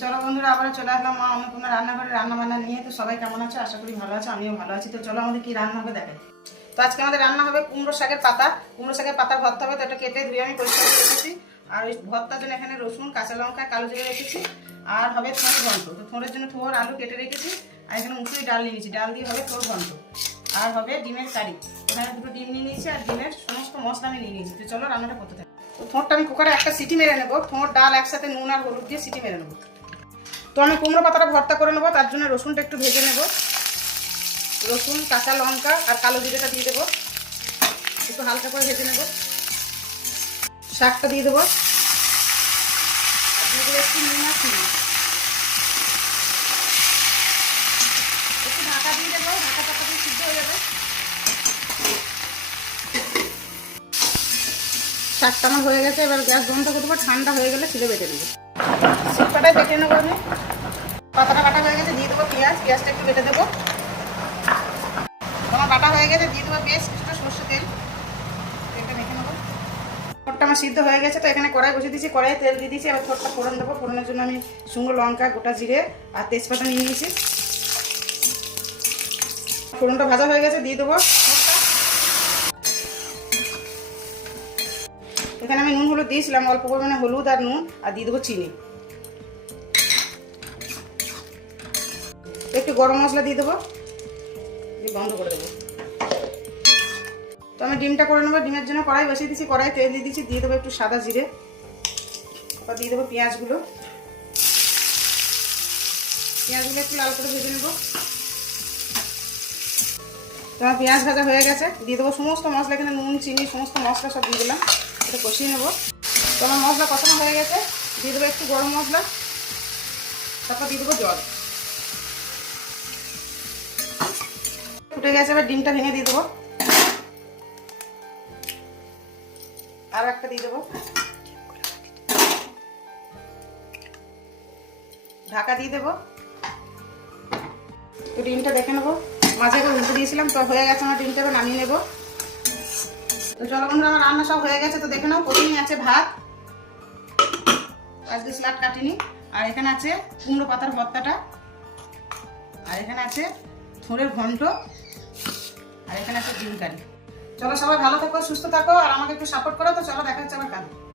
চলো বন্ধুরা, আবার চলে আসলাম মা অন্নপূর্ণা রান্নাঘরে রান্না বান্না নিয়ে। তো সবাই কেমন আছো? আশা করি ভালো আছো, আমিও ভালো আছি। তো চলো আমাদের কি রান্না হবে দেখাই। তো আজকে আমাদের রান্না হবে কুমড়ো শাকের পাতা। কুমড়ো শাকের পাতা ভর্তা হবে। তো এটা কেটে ধুয়ে আমি পরিষ্কার করে রেখেছি। আর ওই ভর্তার জন্য এখানে রসুন, কাঁচা লঙ্কা, কালো জিরে রেখেছি। আর হবে থোড় ঘন্ট। তো থোড়ের জন্য থোড় আলু কেটে রেখেছি। আর এখানে মুসুরি ডাল নিয়েছি, ডাল দিয়ে হবে থোড় ঘন্ট। আর হবে ডিমের কারি। এখানে দুটো ডিম নিয়ে নিয়েছি আর ডিমের সমস্ত মশলা আমি নিয়ে নিয়েছি। তো চলো রান্নাটা করতে থাকি। তো থোড়টা আমি কুকারে একটা সিটি মেরে নেবো। থোড় ডাল একসাথে নুন আর হলুদ দিয়ে সিটি মেরে নেবো। তো আমি কুমড়ো পাতাটা ভর্তা করে নেবো, তার জন্য রসুনটা একটু ভেজে নেব। রসুন, কাঁচা লঙ্কা আর কালো জিরেটা দিয়ে দেবো, একটু হালকা করে ভেজে নেব। শাকটা দিয়ে দেবো, দিয়ে দেবো একটু নুন আর চিনি। একটু ঢাকা দিয়ে দেবো, ঢাকা টাকা দিয়ে সিদ্ধ হয়ে যাবে। শাকটা আমার হয়ে গেছে, এবার গ্যাস বন্ধ করে দেবো। ঠান্ডা হয়ে গেলে ছিলে বেটে নেবো। শিলপাটায় বেটে নেবো আমি। পাতাটা বাটা হয়ে গেছে, দিয়ে দেবো পেঁয়াজ। পেঁয়াজটা একটু বেটে দেবো। আমার বাটা হয়ে গেছে, দিয়ে দেবো বেশ কিছুটা সর্ষে তেল। তেলটা মেখে নেবো। ঠোঁটটা আমার সিদ্ধ হয়ে গেছে। তো এখানে কড়াই বসিয়ে দিয়েছি, কড়াই তেল দিয়ে দিয়েছি। এবার ঠোঁটটা ফোড়ন দেবো। ফোড়নের জন্য আমি শুকনো লঙ্কা, গোটা জিরে আর তেজপাতা নিয়ে নিয়েছি। ফোড়নটা ভাজা হয়ে গেছে, দিয়ে দেবো। এখানে আমি নুন হলুদ দিয়েছিলাম, অল্প পরিমাণে হলুদ আর নুন, আর দিয়ে দেবো চিনি। একটু গরম মশলা দিয়ে দেবো, দিয়ে বন্ধ করে দেবো। তো আমি ডিমটা করে নেবো। ডিমের জন্য কড়াই বসিয়ে দিয়েছি, কড়াই তেল দিয়ে দিচ্ছি। দিয়ে দেবো একটু সাদা জিরে, আবার দিয়ে দেবো পেঁয়াজগুলো। পেঁয়াজগুলো একটু লাল করে ভেজে নেবো। তোমার পেঁয়াজ ভাজা হয়ে গেছে, দিয়ে দেবো সমস্ত মশলা। এখানে নুন, চিনি, সমস্ত মশলা সব দিয়ে দিলাম। এটা কষিয়ে নেবো। তোমার মশলা কষানো হয়ে গেছে, দিয়ে দেবো একটু গরম মশলা, তারপর দিয়ে দেবো জল। ফুটে গেছে, এবার ডিমটা ভেঙে দিয়ে দেবো। আর একটা দিয়ে দেবো, ঢাকা দিয়ে দেবো। তো ডিমটা দেখে নেবো, মাঝে একবার উল্টে দিয়েছিলাম। তো হয়ে গেছে আমার ডিমটা, এবার নামিয়ে নেবো। তো চলো বন্ধুরা, আমার রান্না সব হয়ে গেছে। তো দেখে নাও, প্রথমেই আছে ভাত, আজকে স্যালাড কাটিনি। আর এখানে আছে কুমড়ো পাতার ভর্তাটা, আর এখানে আছে থোড়ের ঘন্ট, আর এখানে আছে ডিম কারি। চলো সবাই ভালো থাকো, সুস্থ থাকো, আর আমাকে একটু সাপোর্ট করো। তো চলো দেখা হচ্ছে আবার কাল।